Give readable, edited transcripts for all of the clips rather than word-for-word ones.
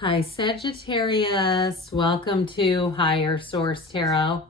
Hi Sagittarius, welcome to Higher Source Tarot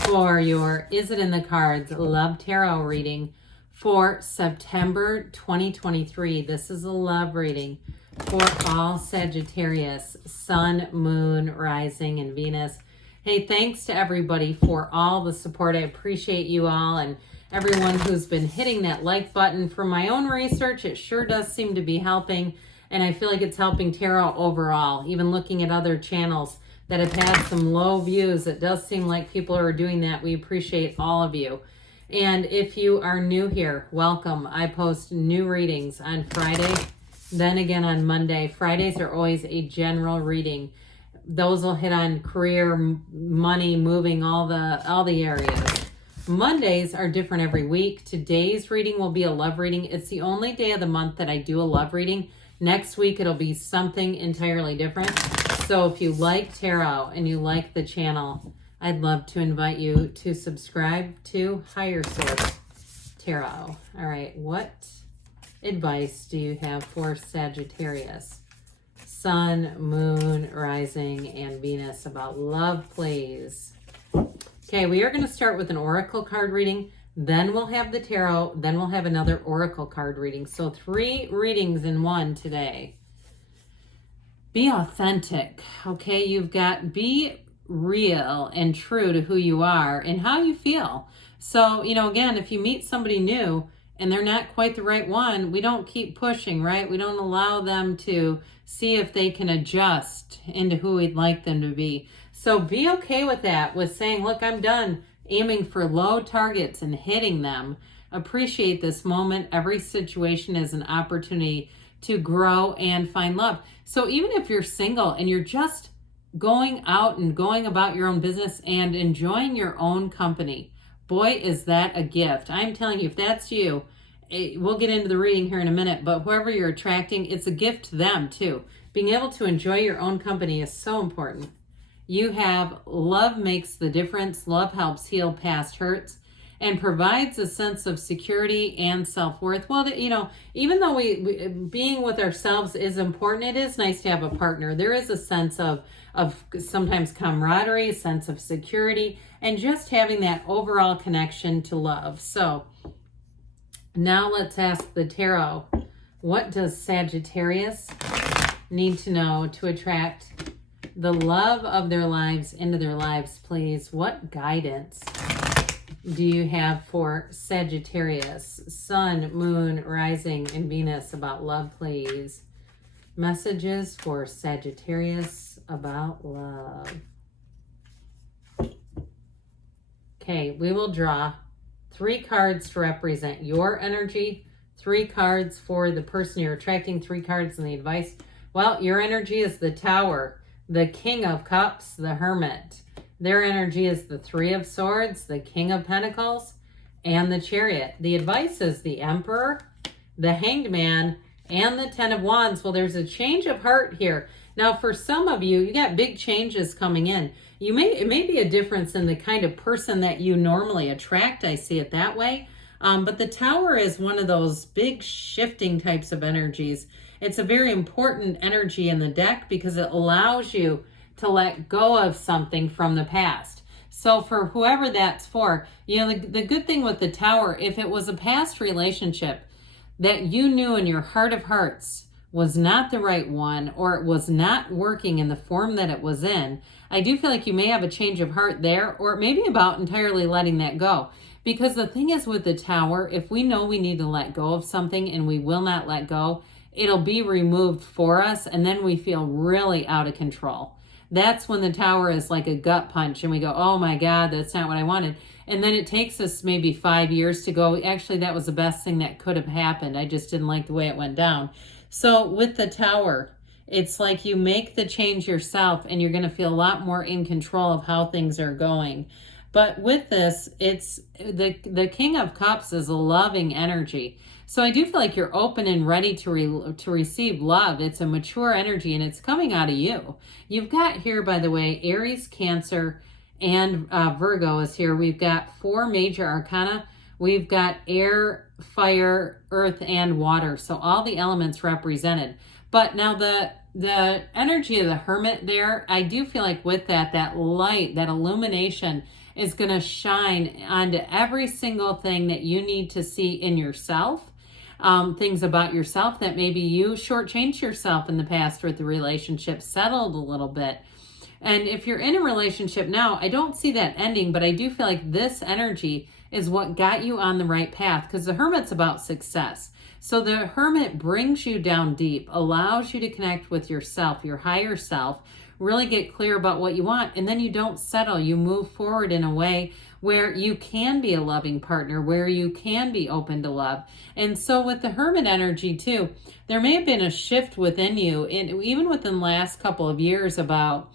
for your Is It in the Cards Love Tarot reading for September 2023. This is a love reading for all Sagittarius, Sun, Moon, Rising, and Venus. Hey, thanks to everybody for all the support. I appreciate you all and everyone who's been hitting that like button. From my own research, it sure does seem to be helping. And I feel like it's helping tarot overall. Even looking at other channels that have had some low views, it does seem like people are doing that. We appreciate all of you. And if you are new here, welcome. I post new readings on Friday, then again on Monday. Fridays are always a general reading. Those will hit on career, money, moving, all the areas. Mondays are different every week. Today's reading will be a love reading. It's the only day of the month that I do a love reading. Next week, it'll be something entirely different. So if you like tarot and you like the channel, I'd love to invite you to subscribe to Higher Source Tarot. All right, what advice do you have for Sagittarius? Sun, Moon, Rising, and Venus about love, please. Okay, we are going to start with an oracle card reading. Then we'll have the tarot. Then we'll have another oracle card reading. So 3 readings in one today. Be authentic, okay? You've got be real and true to who you are and how you feel. So, again, if you meet somebody new and they're not quite the right one, we don't keep pushing, right? We don't allow them to see if they can adjust into who we'd like them to be. So be okay with that, with saying, look, I'm done aiming for low targets and hitting them. Appreciate this moment. Every situation is an opportunity to grow and find love. So even if you're single and you're just going out and going about your own business and enjoying your own company, boy, is that a gift. I'm telling you, if that's you, we'll get into the reading here in a minute, but whoever you're attracting, it's a gift to them too. Being able to enjoy your own company is so important. You have love makes the difference. Love helps heal past hurts and provides a sense of security and self-worth. Well, even though we being with ourselves is important, it is nice to have a partner. There is a sense of sometimes camaraderie, sense of security, and just having that overall connection to love. So now let's ask the tarot, what does Sagittarius need to know to attract the love of their lives into their lives, please? What guidance do you have for Sagittarius, Sun, Moon, Rising, and Venus about love, please? Messages for Sagittarius about love. Okay, we will draw 3 cards to represent your energy, 3 cards for the person you're attracting, 3 cards in the advice. Well, your energy is the Tower, the King of Cups, the Hermit. Their energy is the 3 of Swords, the King of Pentacles, and the Chariot. The advice is the Emperor, the Hanged Man, and the 10 of Wands. Well, there's a change of heart here. Now, for some of you, you got big changes coming in. It may be a difference in the kind of person that you normally attract. I see it that way. But the Tower is one of those big shifting types of energies. It's a very important energy in the deck because it allows you to let go of something from the past. So for whoever that's for, the good thing with the Tower, if it was a past relationship that you knew in your heart of hearts was not the right one, or it was not working in the form that it was in, I do feel like you may have a change of heart there, or it may be about entirely letting that go. Because the thing is with the Tower, if we know we need to let go of something and we will not let go, it'll be removed for us, and then we feel really out of control. That's when the Tower is like a gut punch, and we go, oh my God, that's not what I wanted. And then it takes us maybe 5 years to go, actually, that was the best thing that could have happened. I just didn't like the way it went down. So with the Tower, it's like you make the change yourself, and you're going to feel a lot more in control of how things are going. But with this, it's the King of Cups is a loving energy. So I do feel like you're open and ready to receive love. It's a mature energy, and it's coming out of you. You've got here, by the way, Aries, Cancer, and Virgo is here. We've got 4 major arcana. We've got air, fire, earth, and water. So all the elements represented. But now the energy of the Hermit there, I do feel like with that light, that illumination is going to shine onto every single thing that you need to see in yourself. Things about yourself that maybe you shortchanged yourself in the past with the relationship, settled a little bit. And if you're in a relationship now, I don't see that ending, but I do feel like this energy is what got you on the right path, because the Hermit's about success. So the Hermit brings you down deep, allows you to connect with yourself, your higher self, really get clear about what you want, and then you don't settle. You move forward in a way where you can be a loving partner, where you can be open to love. And so with the Hermit energy too, there may have been a shift within you, even within the last couple of years, about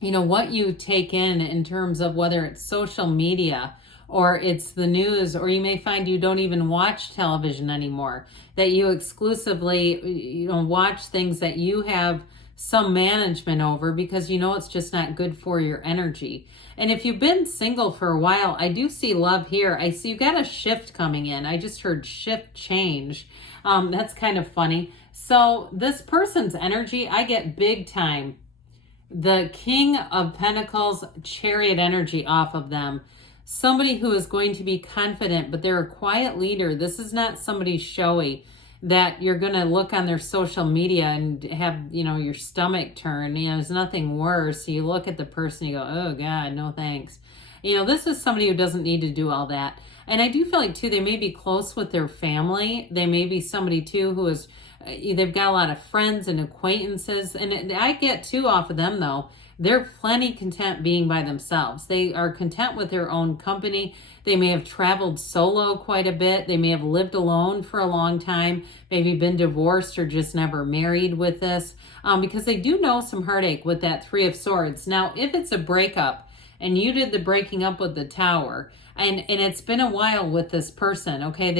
what you take in terms of whether it's social media or it's the news, or you may find you don't even watch television anymore, that you exclusively watch things that you have some management over because it's just not good for your energy. And if you've been single for a while, I do see love here. I see you got a shift coming in. I just heard shift change. That's kind of funny. So this person's energy, I get big time the King of Pentacles Chariot energy off of them. Somebody who is going to be confident, but they're a quiet leader. This is not somebody showy that you're going to look on their social media and have, your stomach turn. There's nothing worse. You look at the person, you go, oh God, no thanks. This is somebody who doesn't need to do all that. And I do feel like too, they may be close with their family. They may be somebody too who is, they've got a lot of friends and acquaintances. And I get too off of them though. They're plenty content being by themselves. They are content with their own company. They may have traveled solo quite a bit. They may have lived alone for a long time, maybe been divorced or just never married with this, because they do know some heartache with that Three of Swords. Now, if it's a breakup and you did the breaking up with the Tower, and it's been a while with this person, okay,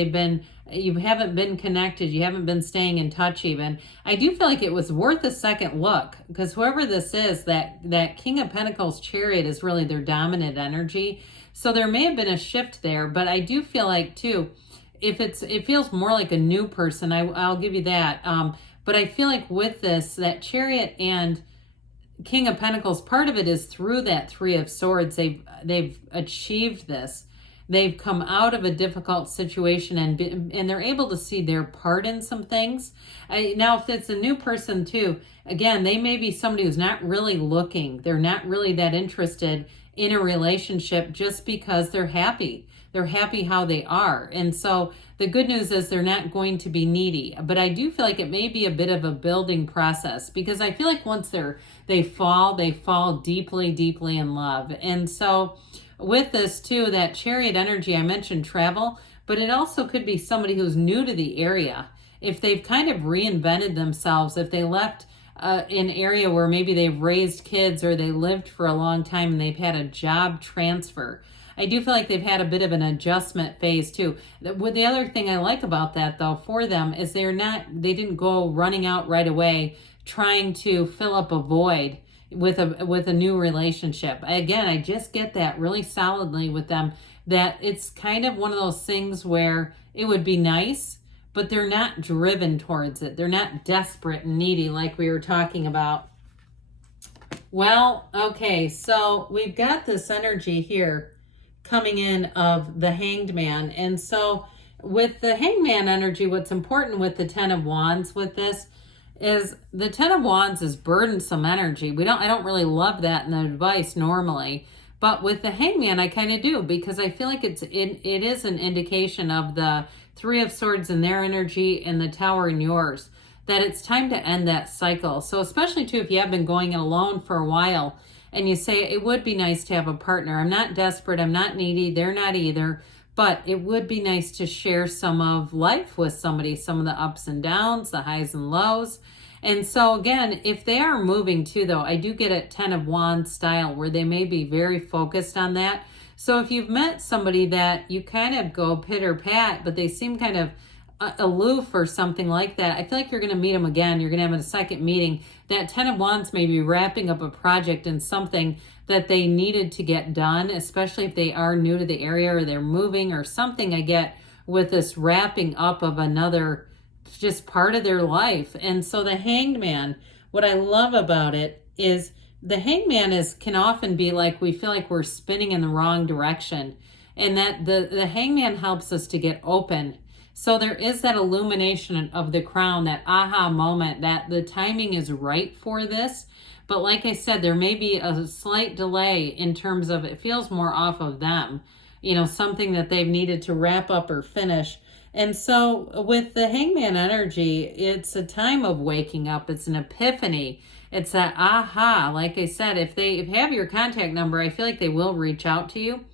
you haven't been connected, you haven't been staying in touch even, I do feel like it was worth a second look, because whoever this is, that King of Pentacles Chariot is really their dominant energy. So there may have been a shift there, but I do feel like too, it feels more like a new person, I'll give you that. But I feel like with this, that Chariot and King of Pentacles, part of it is through that Three of Swords. They've achieved this. They've come out of a difficult situation and they're able to see their part in some things. Now, if it's a new person too, again, they may be somebody who's not really looking. They're not really that interested in a relationship just because they're happy. They're happy how they are. And so the good news is they're not going to be needy. But I do feel like it may be a bit of a building process, because I feel like once they fall deeply, deeply in love. And so with this too, that Chariot energy, I mentioned travel, but it also could be somebody who's new to the area. If they've kind of reinvented themselves, if they left an area where maybe they've raised kids or they lived for a long time and they've had a job transfer, I do feel like they've had a bit of an adjustment phase too. The other thing I like about that though for them is they didn't go running out right away trying to fill up a void with a new relationship. Again, I just get that really solidly with them, that it's kind of one of those things where it would be nice, but they're not driven towards it. They're not desperate and needy like we were talking about. Well, okay, so we've got this energy here coming in of the Hanged Man. And so with the Hanged Man energy, what's important with the Ten of Wands with this is the Ten of Wands is burdensome energy. I don't really love that in the advice normally, but with the Hanged Man, I kind of do, because I feel like it is an indication of the Three of Swords in their energy and the Tower in yours, that it's time to end that cycle. So especially too, if you have been going it alone for a while and you say, it would be nice to have a partner. I'm not desperate. I'm not needy. They're not either. But it would be nice to share some of life with somebody, some of the ups and downs, the highs and lows. And so again, if they are moving too, though, I do get a Ten of Wands style where they may be very focused on that. So if you've met somebody that you kind of go pitter pat, but they seem kind of aloof or something like that, I feel like you're going to meet them again. You're going to have a second meeting. That Ten of Wands may be wrapping up a project and something that they needed to get done, especially if they are new to the area or they're moving or something. I get with this wrapping up of another just part of their life. And so the Hanged Man, what I love about it is the Hanged Man can often be like, we feel like we're spinning in the wrong direction, and that the Hanged Man helps us to get open. So there is that illumination of the crown, that aha moment, that the timing is right for this. But like I said, there may be a slight delay in terms of, it feels more off of them, something that they've needed to wrap up or finish. And so with the Hangman energy, it's a time of waking up. It's an epiphany. It's that aha. Like I said, if they have your contact number, I feel like they will reach out to you.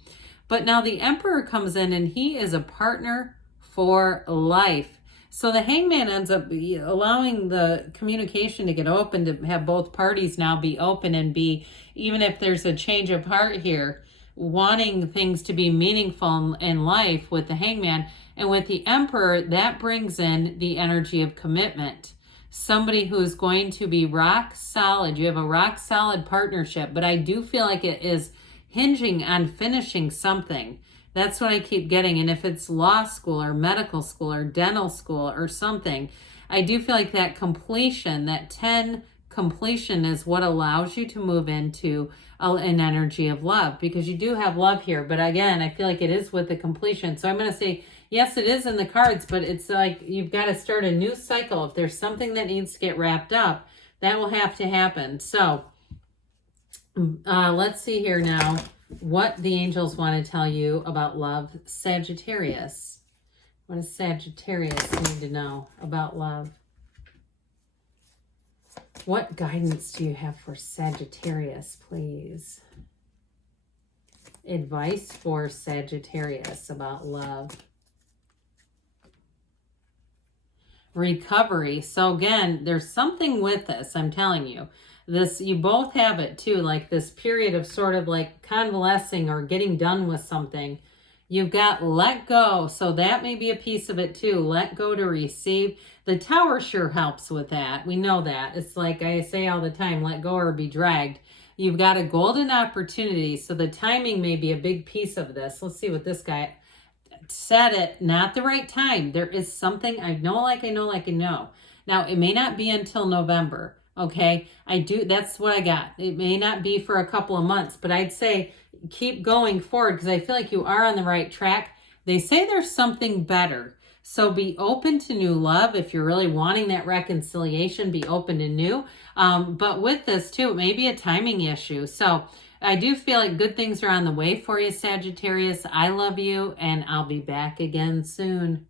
But now the Emperor comes in, and he is a partner for life. So the Hangman ends up allowing the communication to get open, to have both parties now be open and be, even if there's a change of heart here, wanting things to be meaningful in life with the Hangman. And with the Emperor, that brings in the energy of commitment. Somebody who's going to be rock solid. You have a rock solid partnership, but I do feel like it is hinging on finishing something. That's what I keep getting. And if it's law school or medical school or dental school or something, I do feel like that completion, that 10 completion, is what allows you to move into an energy of love, because you do have love here. But again, I feel like it is with the completion. So I'm going to say, yes, it is in the cards, but it's like you've got to start a new cycle. If there's something that needs to get wrapped up, that will have to happen. So let's see here now what the angels want to tell you about love. Sagittarius. What does Sagittarius need to know about love? What guidance do you have for Sagittarius, please? Advice for Sagittarius about love. Recovery. So again, there's something with this, I'm telling you. This, you both have it too, like this period of sort of like convalescing or getting done with something. You've got let go. So that may be a piece of it too. Let go to receive. The Tower sure helps with that. We know that. It's like I say all the time, let go or be dragged. You've got a golden opportunity. So the timing may be a big piece of this. Let's see what this guy said. It, not the right time. There is something I know. Now, it may not be until November. Okay, that's what I got. It may not be for a couple of months, but I'd say keep going forward, because I feel like you are on the right track. They say there's something better. So be open to new love. If you're really wanting that reconciliation, be open to new. But with this too, it may be a timing issue. So I do feel like good things are on the way for you, Sagittarius. I love you, and I'll be back again soon.